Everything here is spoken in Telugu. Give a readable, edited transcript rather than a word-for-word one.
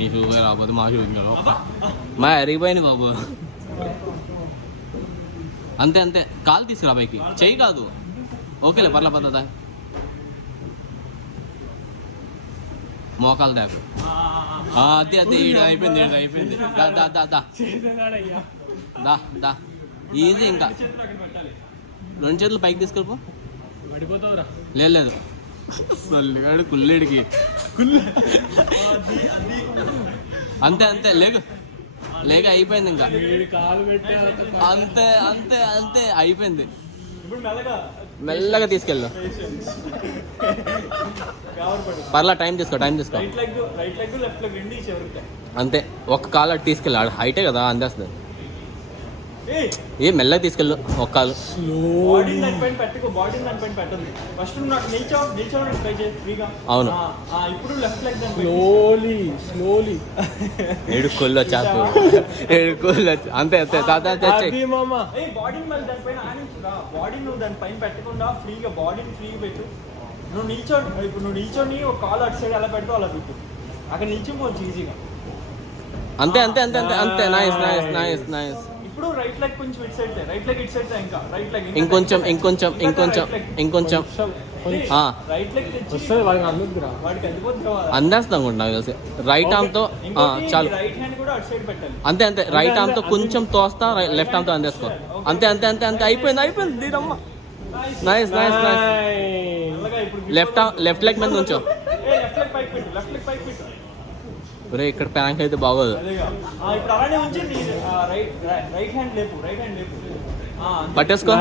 నీ షూగా రాకపోతే మా షూ ఇంకా మా ఎరిగిపోయింది బాబు. అంతే అంతే, కాలు తీసుకురా పైకి, చెయ్యి కాదు. ఓకేలే పర్లే పద్ధత. మోకాలు దాకా అదే అదే అయిపోయింది అయిపోయింది. దా దా దా దా దా దా ఈజీ. ఇంకా 2 చేతులు పైకి తీసుకెళ్ళిపో. లేదు సల్లిగాడు కుల్లేడికి. అంతే అంతే, లేకు లేక అయిపోయింది. ఇంకా అంతే అంతే అంతే అయిపోయింది. మెల్లగా తీసుకెళ్ళు. పర్లా, టైం తీసుకో టైం తీసుకో. అంతే, ఒక్క కాలు అటు తీసుకెళ్ళి. ఆడు హైటే కదా అందేస్తుంది. ఏ మెల్లగా తీసుకెళ్ళు ఒక్క కాలు. అవును, ఏడుకోళ్ళు వచ్చేస్తు, ఏడుకోళ్ళు వచ్చి. అంతే అంతే దాదా నువ్వు నిల్చోండి. ఇప్పుడు నువ్వు నిల్చొని ఒక కాలు అటు సైడ్ ఎలా పెడతావు అలా పెట్టు. అక్కడ నిల్చోవచ్చు ఈజీగా. అంతే అంతే అంతే అంతే అంతే. Nice nice nice nice. ఇప్పుడు రైట్ లెగ్ కొంచెం ఇటు సైడ్, రైట్ లెగ్ ఇటు సైడ్. ఇంకా రైట్ లెగ్ ఇంకొంచెం ఇంకొంచెం ఇంకొంచెం ఇంకొంచెం. రైట్ లెగ్ తెచ్చి వాడికి అందుకోవచ్చు. అందేస్తాం కూడా నాకు తెలిసి. రైట్ ఆర్మ్ తో చాలు. రైట్ హ్యాండ్ కూడా అటు సైడ్ పెట్టాలి. అంతే అంతే, రైట్ ఆర్మ్ తో కొంచెం తోస్తా, లెఫ్ట్ ఆర్మ్ తో అందేసుకో. అంతే అంతే అంతే అంతే, అయిపోయింది అయిపోయింది. దీనమ్మ nice nice nice. Left leg మీద నుంచో. ఒరే ఇక్కడ ప్యాంక్ అయితే బాగోదు. పట్టేసుకో.